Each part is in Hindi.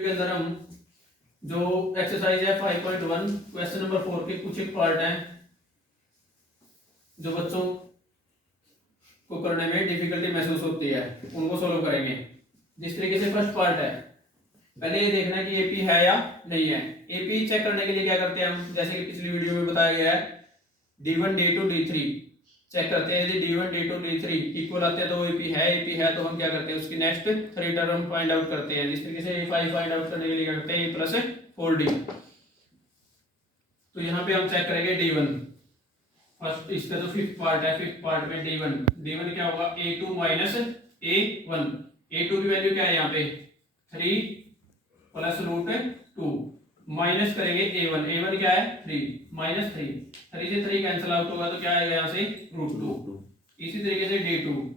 के अंदर हम जो एक्सरसाइज है 5.1 क्वेश्चन नंबर 4 के कुछ एक पार्ट हैं जो बच्चों को करने में डिफिकल्टी महसूस होती है, उनको सोल्व करेंगे। जिस तरीके से फर्स्ट पार्ट है, पहले ये देखना है कि एपी है या नहीं है। एपी चेक करने के लिए क्या करते हैं हम, जैसे कि पिछली वीडियो में बताया गया है, D1 D2 D3 चेक करते हैं। यदि D1 D2 D3 इक्वल आते हैं तो एपी है तो हम क्या करते हैं, उसकी next three term find out करते हैं। जिस तरीके से A5 फाइंड आउट करने के लिए क्या करते हैं, A प्लस 4D। तो यहाँ पे हम चेक करेंगे D1 फर्स्ट, इसका जो फिफ्थ पार्ट है, फिफ्थ पार्ट में D1 क्या होगा, A2 माइनस A1। A2 की वैल्यू क्या है यहाँ पे 3 प्लस रूट 2 माइनस करेंगे A1 क्या है 3 माइनस 3 से 3 कैंसिल आउट होगा तो क्या आएगा यहाँ से रूट 2। इसी तरीके से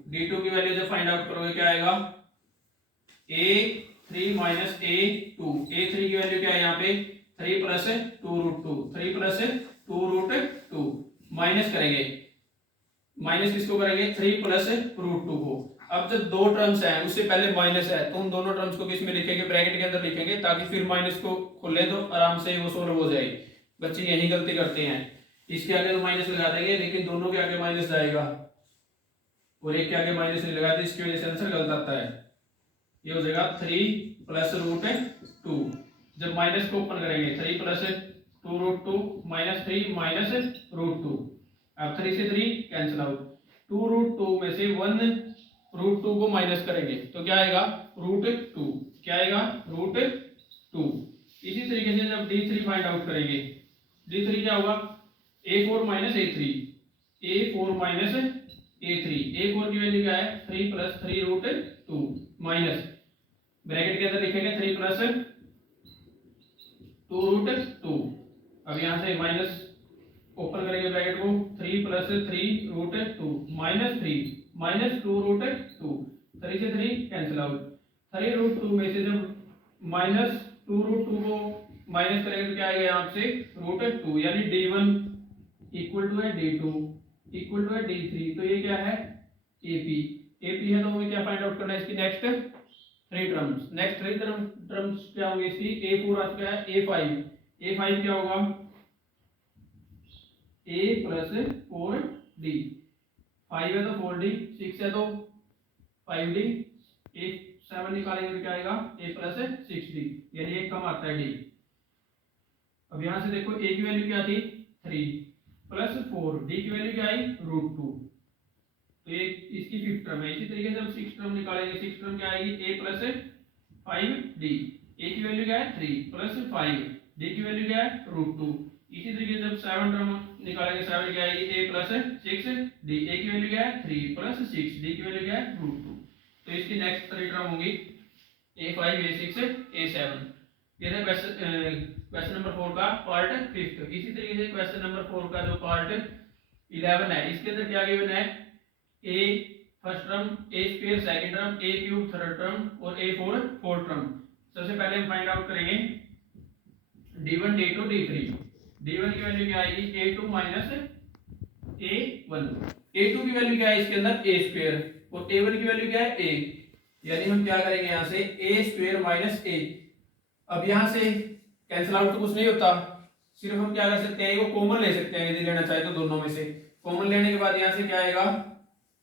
D2 की वैल्यू जब फाइंड आउट करोगे क्या आएगा A3 माइनस A2। A3 की वैल्यू क्या है यहाँ पे 3 plus 2 root 2, 3 plus 2 root 2 minus करेंगे, माइनस किसको करेंगे 3 प्लस रूट 2 को। अब जब दो टर्म्स हैं उससे पहले माइनस है तो उन दोनों टर्म्स को किस में लिखेंगे, ब्रैकेट के अंदर लिखेंगे, ताकि फिर माइनस को खोले तो आराम से वो सोल्व हो जाए। बच्चे यही गलती करते हैं, इसके आगे तो माइनस लगा देंगे लेकिन दोनों के आगे माइनस जाएगा और एक के आगे माइनस नहीं लगाते, इसकी वजह से आंसर गलत आता है। ये हो जाएगा 3 प्लस रूट 2। जब माइनस को ओपन करेंगे 3 plus 2 root 2 minus 3 minus root 2। अब 3 से 3 कैंसिल आउट, 2 रूट 2 में से 1 रूट 2 को माइनस करेंगे तो क्या आएगा रूट 2। क्या आएगा रूट 2। इसी तरीके से जब D3 फाइंड आउट करेंगे, D3 क्या होगा A4 minus A3, A4 minus A3। A4 की वैल्यू क्या है 3 प्लस 3 रूट 2 माइनस ब्रैकेट के अंदर लिखेंगे 3 प्लस 2 रूट 2। अब यहाँ से माइनस ओपन करेंगे ब्रैकेट को, 3 plus 3 root 2 minus 3 minus 2 root 2, 3 से 3 कैंसिल आउट। 3 रूट 2 में से जब माइनस 2 रूट 2 को माइनस करेंगे तो क्या आएगा यहाँ से रूट 2, यानी D1 इक्वल टू है D2 इक्वल टू है D3। तो ये क्या है AP है, तो हमें क्या फाइंड आउट करना है, इसकी next three terms. Next three terms क्या होंगी इसकी, A4 आ चुका है A5 क्या होगा A प्लस 4D, 5 है तो 4D, 6 है तो 5D, 7 निकालेंगे तो क्या आएगा A प्लस 6D, यानी एक कम आता है D। अब यहां से देखो A की वैल्यू क्या थी 3 प्लस 4, D की वैल्यू क्या आई रूट 2, तो ये इसकी फिफ्थ टर्म है। इसी तरीके से हम सिक्स टर्म निकालेंगे, सिक्स टर्म क्या आएगी A प्लस 5D। A की वैल्यू क्या है 3 प्लस 5, D की वैल्यू क्या है रूट 2। इसी तरीके से जब 7 टर्म निकालेंगे, 7 क्या आएगी A प्लस 6D। A की वैल्यू क्या है 3 प्लस 6, D की वैल्यू क्या है रूट 2। तो इसकी नेक्स्ट थ्री टर्म होगी A5 A6 A7। ये है क्वेश्चन नंबर 4 का पार्ट फिफ्थ। इसी तरीके से क्वेश्चन नंबर 4 का जो पार्ट 11 है, इसके अंदर क्या गिवन है A first term, A square second term, A cube third term और A4 फोर्थ टर्म। सबसे पहले हम फाइंड आउट करेंगे D1 D2 D3। D1 की वैल्यू क्या आएगी A2 माइनस A1। A2 की वैल्यू क्या है इसके अंदर A स्क्वायर और A1 की वैल्यू क्या है A, यानी हम क्या करेंगे यहाँ से A स्क्वायर माइनस A। अब यहाँ से कैंसिल आउट तो कुछ नहीं होता, सिर्फ हम क्या कर सकते हैं, को कॉमन ले सकते हैं यदि लेना चाहे तो दोनों में से। कॉमन लेने के बाद यहाँ से क्या आएगा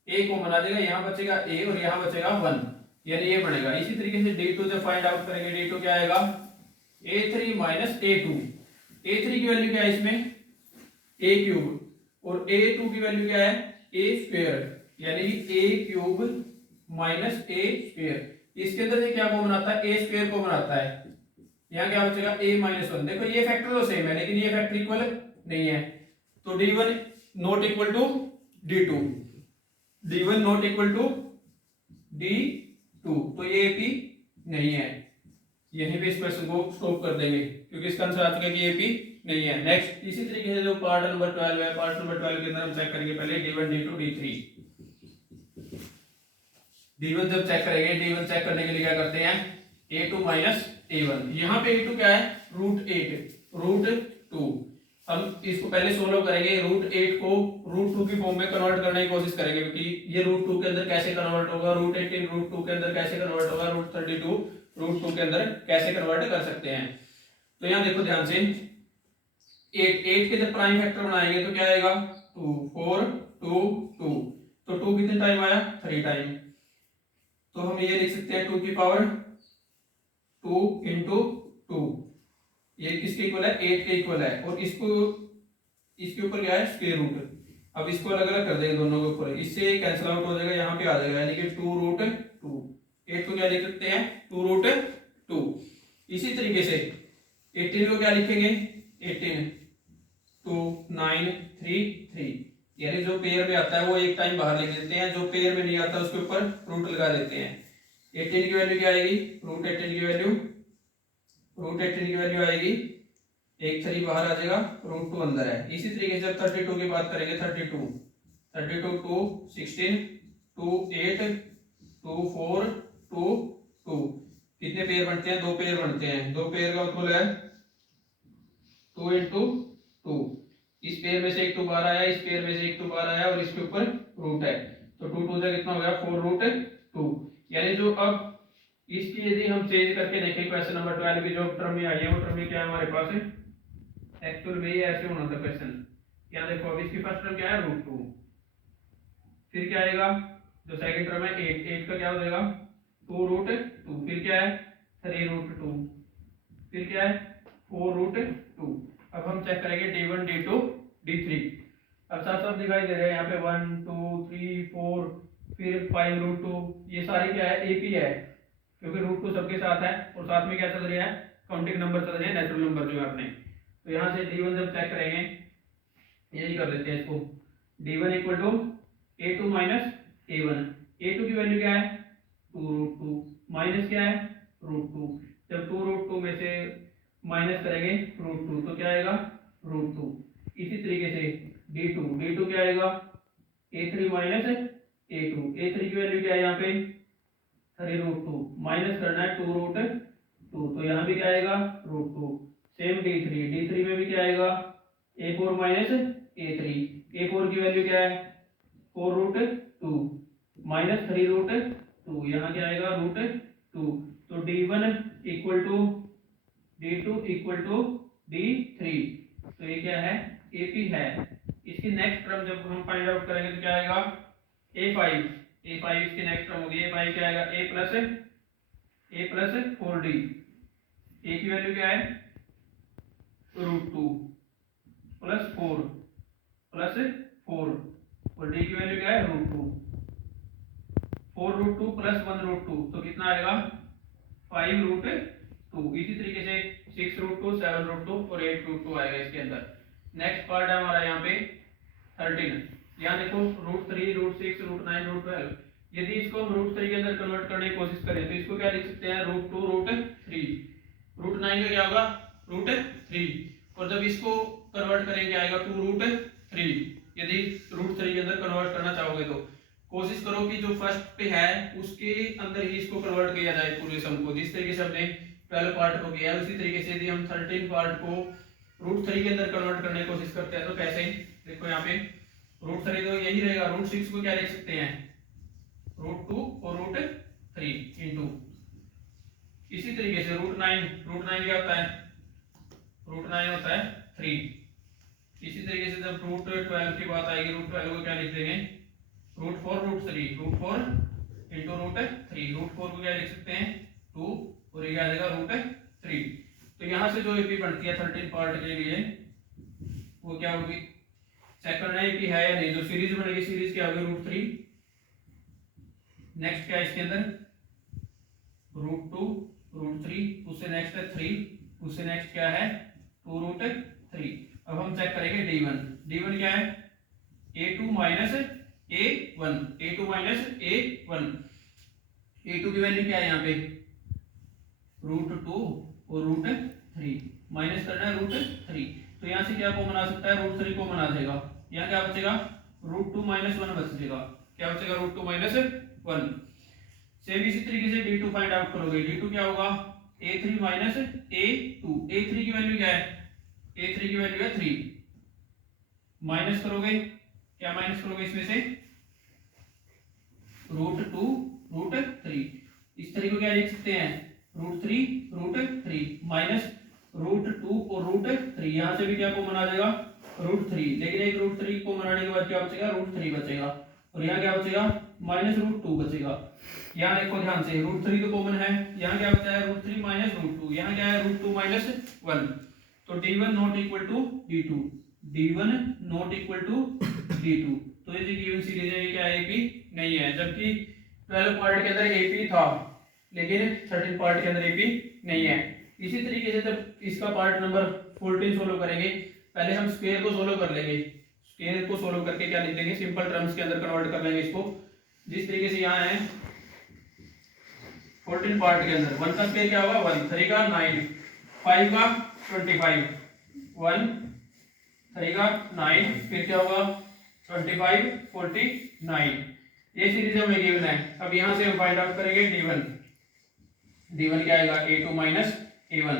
A कॉमन आ जाएगा, यहाँ बचेगा A और यहाँ बचेगा 1, यानी ये बनेगा। इसी तरीके से D2 जब फाइंड आउट करेंगे, D2 क्या आएगा A3 माइनस A2। A3 की वैल्यू क्या है इसमें A क्यूब और A2 की वैल्यू क्या है A स्क्वायर, यानी A cube minus A square. इसके अंदर से क्या कॉमन आता है A स्क्वायर कॉमन आता है, यहाँ क्या बचेगा A माइनस 1। देखो ये फैक्टर तो सेम है लेकिन ये फैक्टर इक्वल नहीं है, तो D1 not equal to D2, D1 not equal to D2, तो ये AP नहीं है। यहीं पे इस क्वेश्चन को स्टॉप कर देंगे क्योंकि इसका आंसर आ चुका है कि AP नहीं है। नेक्स्ट इसी तरीके से जो पार्ट नंबर 12 है, पार्ट नंबर 12 के अंदर हम चेक करेंगे पहले D1 D2 D3। D1 जब चेक करेंगे, D1 चेक करने के लिए क्या करते हैं A2 माइनस A1। यहाँ पे A2 क्या है रूट 8 रूट 2। हम इसको पहले सोल्व करेंगे, रूट 8 को रूट 2 की फॉर्म में कन्वर्ट करने की कोशिश करेंगे, क्योंकि ये रूट 2 के अंदर कैसे कन्वर्ट होगा, रूट 18 रूट 2 के अंदर कैसे कन्वर्ट होगा, रूट 32 रूट 2 के अंदर कैसे कन्वर्ट कर सकते हैं। तो यहाँ देखो ध्यान से, 8 के जब प्राइम फैक्टर बनाएंगे तो क्या आएगा 2 4 2 2, तो 2 कितने टाइम आया 3 टाइम, तो हम ये लिख सकते हैं 2 की पावर 2 इंटू 2, ये किसके इक्वल है 8 के इक्वल है, और इसको इसके ऊपर क्या है स्क्वायर रूट। अब इसको अलग अलग कर देंगे दोनों के ऊपर, इससे कैंसिल आउट हो जाएगा, यहाँ पे आ जाएगा यानी कि 2 रूट 2, 8 को क्या लिख सकते हैं 2 रूट 2। इसी तरीके से 18 को क्या लिखेंगे 18 2 9 3 3, यानी जो पेयर में आता है वो एक टाइम बाहर लिख देते हैं, जो पेयर में नहीं आता उसके ऊपर रूट लगा देते हैं। 18 की वैल्यू क्या आएगी रूट 18 की वैल्यू आएगी, एक 3 बाहर आ जाएगा, रूट 2 अंदर है। इसी तरीके से जब 32 की बात करेंगे 32 2 16 2 8 2 4 2 2, कितने पेयर बनते हैं 2 पेयर बनते हैं, 2 पेयर का मतलब है 2 इंटू 2, इस पेयर में से एक 2 बाहर आया, इस पेयर में से एक 2 बाहर आया, और इसके ऊपर रूट है, तो 2 2 से कितना हो गया 4 रूट 2। यानी जो अब इसकी यदि हम चेंज करके देखें क्वेश्चन नंबर 12 की जो टर्म में आई है, वो टर्म में क्या है हमारे पास है, एक्चुअल में ये ऐसे होना था क्वेश्चन। यहाँ देखो अब इसकी फर्स्ट टर्म क्या है रूट 2, फिर क्या आएगा जो सेकंड टर्म है 8 का क्या हो जाएगा 2 रूट 2, फिर क्या है 3 रूट 2, फिर क्या है 4 रूट 2। अब हम चेक करेंगे d1 d2 d3, अब साथ साथ दिखाई दे रहे हैं यहाँ पे 1 2 3 4 फिर 5 रूट 2, ये सारी क्या है एपी है, क्योंकि रूट 2 सबके साथ है, और साथ में क्या चल रहा है काउंटिंग नंबर चल रहे हैं, नेचुरल नंबर जो है अपने। तो यहाँ से d1 जब चेक करेंगे यही कर देते हैं इसको, d1 equal to a2 minus a1, a2 की वैल्यू क्या है 2 रूट 2 माइनस क्या है रूट 2, जब 2 रूट 2 में से माइनस करेंगे रूट 2 तो क्या आएगा रूट 2। इसी तरीके से d2 क्या आएगा a3 माइनस a2, a3 की वैल्यू क्या है यहाँ पे 3 रूट 2, माइनस करना है 2 रूट 2, तो यहाँ भी क्या आएगा रूट 2। सेम d3 में भी क्या आएगा a4 माइनस a3, a4 की वैल्यू क्या है 4 रूट 2 माइनस 3 रूट 2, यहाँ क्या आएगा रूट 2, तो d1 equal to d2 equal to d3, तो ये क्या है AP है। इसकी नेक्स्ट टर्म जब हम फाइंड आउट करेंगे तो क्या आएगा a5 इसकी नेक्स्ट टर्म होगी, a5 क्या आएगा a प्लस 4d, a की वैल्यू क्या है रूट 2 प्लस 4 और d की वैल्यू क्या है रूट 2, 4 रूट 2 प्लस 1 रूट 2, तो कितना आएगा 5 रूट 2। इसी तरीके से 6 रूट 2 7 रूट 2 और 8 रूट 2 आएगा इसके अंदर। नेक्स्ट पार्ट है हमारा यहाँ पे 13, यहाँ देखो रूट 3 रूट 6 रूट 9 रूट 12, यदि इसको हम रूट 3 के अंदर कन्वर्ट करने की कोशिश करें तो इसको क्या लिख सकते हैं रूट 2 रूट 3, रूट 9 का क्या होगा रूट 3, और जब इसको कन्वर्ट करेंगे आएगा 2 रूट 3। यदि रूट 3 के अंदर कन्वर्ट करना चाहोगे तो कोशिश करो कि जो फर्स्ट पे है उसके अंदर ही इसको कन्वर्ट किया जाए पूरे सम को, जिस तरीके से हमने 12 पार्ट को किया है उसी तरीके से यदि हम 13 पार्ट को रूट 3 के अंदर कन्वर्ट करने की कोशिश करते हैं तो कैसे, देखो यहाँ पे रूट 3 तो यही रहेगा, रूट 6 को क्या लिख सकते हैं रूट 2 और रूट 3 इंटू, इसी तरीके से रूट 9 क्या होता है रूट 9 होता है 3। इसी तरीके से जब रूट 12 की बात आएगी रूट 12 को क्या लिख देंगे root 4 root 3 into root 3, root 4 को क्या लिख सकते हैं 2 और ये आ जाएगा रूट 3। तो यहाँ से जो एपी बनती है 13 पार्ट के लिए वो क्या होगी, चेक करना है कि है या नहीं, जो सीरीज बनेगी सीरीज क्या होगी रूट 3, नेक्स्ट क्या है इसके अंदर रूट 2 रूट 3, उससे नेक्स्ट है 3, उससे नेक्स्ट क्या है 2 रूट 3। अब हम चेक करेंगे d1 क्या है a2 minus a1, a2 minus a1, a2 की वैल्यू क्या है यहाँ पे रूट 2 और रूट 3, माइनस करना है रूट 3, तो यहाँ से क्या कॉमन आ सकता है रूट 3 कॉमन आ जाएगा, यहाँ क्या बचेगा रूट 2 माइनस 1 बचेगा, क्या बचेगा रूट 2 माइनस 1। सेम इसी तरीके से d2 फाइंड आउट करोगे, d2 क्या होगा a3 माइनस a2, a3 की वैल्यू क्या है a3 की वैल्यू है 3, माइनस करोगे क्या माइनस करोगे इसमें से रूट 2 रूट 3, इस तरीके को क्या लिख सकते हैं √3 माइनस √2 और √3, यहाँ से भी क्या कॉमन आ जाएगा √3, लेकिन एक √3 कॉमन आने के बाद क्या बचेगा √3 बचेगा, और यहाँ क्या बचेगा माइनस √2 बचेगा। यहाँ देखो ध्यान से √3 तो कॉमन है, यहाँ क्या बचा है √3 माइनस √2, यहाँ क्या है √2 माइनस 1, तो d1 not equal to d2, d1 not equal to d2, तो ये जो गिवन सीरीज है ये क्या है एपी नहीं है, जबकि 12 पार्ट के अंदर एपी था लेकिन 13 पार्ट के अंदर एपी नहीं है। इसी तरीके से जब इसका पार्ट नंबर 14 सोल्व करेंगे, पहले हम स्क्वायर को सोल्व कर लेंगे, स्क्वायर को सोल्व करके क्या लिख देंगे सिंपल टर्म्स के अंदर कन्वर्ट कर लेंगे इसको, जिस तरीके से यहाँ है 14 पार्ट के अंदर 1 का स्क्वायर क्या होगा 1, 3 का 9, 5 का 25, 1 3 का 9, फिर क्या होगा 25 49, ये सीरीज हमें गिवन है। अब यहाँ से हम फाइंड आउट करेंगे d1, d1 क्या आएगा a2 माइनस a1,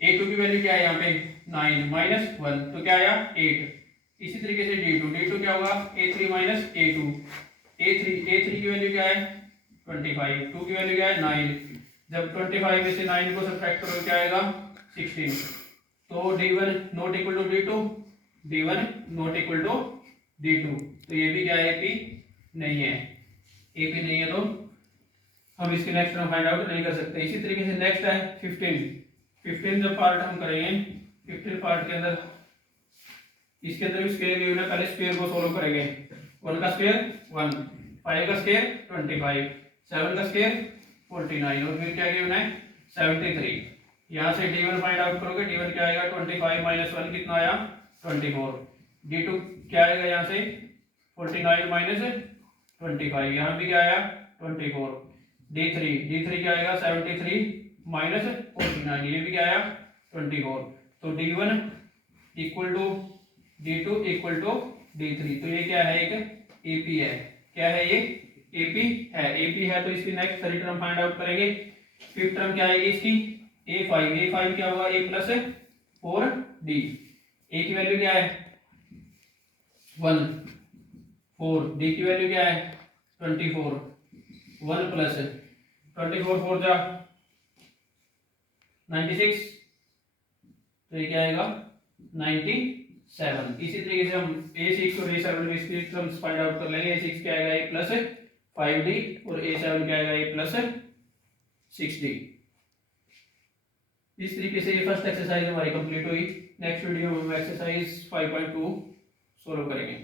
a2 की वैल्यू क्या है यहाँ पे 9 माइनस 1, तो क्या आया 8। इसी तरीके से d2 क्या होगा a3 माइनस a2, a3 की वैल्यू क्या है 25, 2 की वैल्यू क्या है 9, जब 25 में से 9 को सब्ट्रैक्ट करो क्या आएगा 16, तो d1 not equal to d2, d1 not equal to d2, तो ये भी क्या है एपी नहीं है, एपी नहीं है, तो हम इसके नेक्स्ट में फाइंड आउट नहीं कर सकते। इसी तरीके से नेक्स्ट है 15 जब पार्ट हम करेंगे 15 पार्ट के अंदर, इसके अंदर भी स्क्वायर गिवन है, पहले स्क्वायर को सोल्व करेंगे, 1 का स्क्वायर 1, 5 का स्क्वायर 25, 7 का स्क्वायर 49, और फिर क्या गिवन है 73। यहाँ से d1 फाइंड आउट करोगे, d1 क्या आएगा 25 माइनस 1 कितना आया 24, d2 क्या आएगा यहाँ से 49 माइनस 25, यहाँ भी क्या आया 24, d3 क्या आएगा 73 माइनस 49, ये भी क्या आया 24, तो d1 equal to d2 equal to d3, तो ये क्या है एक एपी है, क्या है ये एपी है, तो इसकी next third term find out करेंगे। फिफ्थ टर्म क्या आएगी इसकी a5 क्या होगा a प्लस 4d, a की वैल्यू क्या है 1, 4, d की वैल्यू क्या है 24, 1 प्लस 24 4 जा 96, तो ये क्या आएगा 97। इसी तरीके से हम a6 और a7 में इसकी टर्म्स फाइंड आउट कर लेंगे, a6 क्या आएगा a प्लस 5d और a7 क्या आएगा a प्लस 6d। इस तरीके से ये फर्स्ट एक्सरसाइज हमारी कंप्लीट हुई। नेक्स्ट वीडियो में हम एक्सरसाइज 5.2 सोल्व करेंगे।